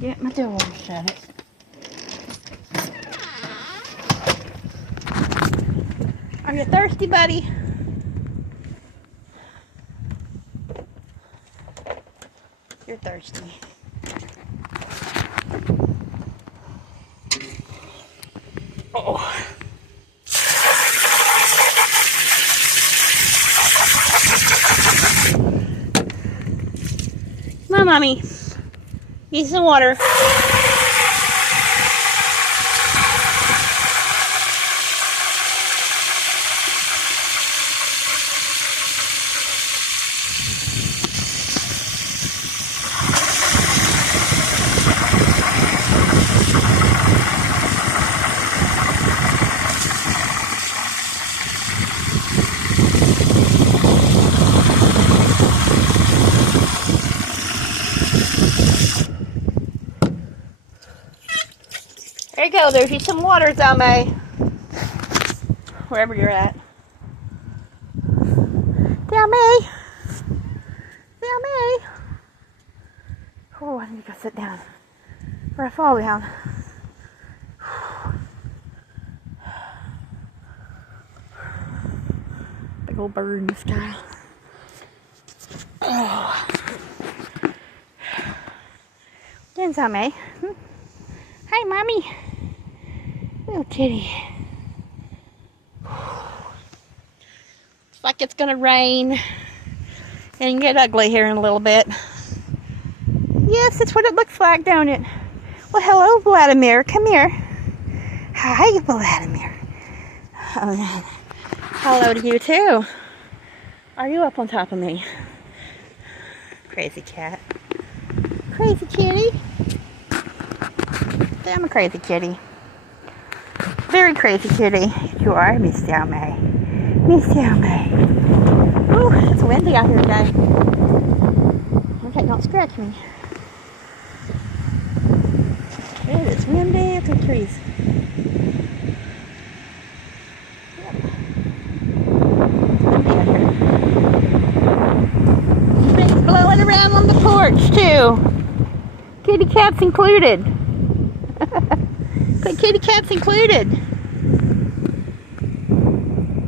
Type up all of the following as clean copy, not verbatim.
get my door shut. Are you thirsty, buddy? You're thirsty. Oh. Come on, Mommy. Need some water. There you go. There's you some water, Zame. Wherever you're at. Zame. Zame. Oh, I need to go sit down. Or I fall down. Big old bird in the sky. Oh. Then Zame. Hi, Mommy. Little kitty. Looks like it's gonna rain and get ugly here in a little bit. Yes, that's what it looks like, don't it? Well, hello, Vladimir. Come here. Hi, Vladimir. Oh, hello to you, too. Are you up on top of me? Crazy cat. Crazy kitty. I'm a crazy kitty. Very crazy kitty. You are, Miss Xiaomei. Miss Xiaomei. Ooh, it's windy out here today. Okay, don't scratch me. It is windy up the trees. Yep. It's windy out here. Things blowing around on the porch, too. Kitty cats included. But kitty cats included.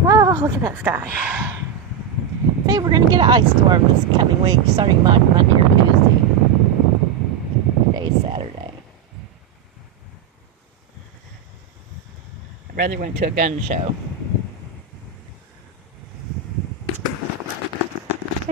Oh, look at that sky. Say we're going to get an ice storm this coming week, starting Monday or Tuesday. Today's Saturday. My brother went to a gun show.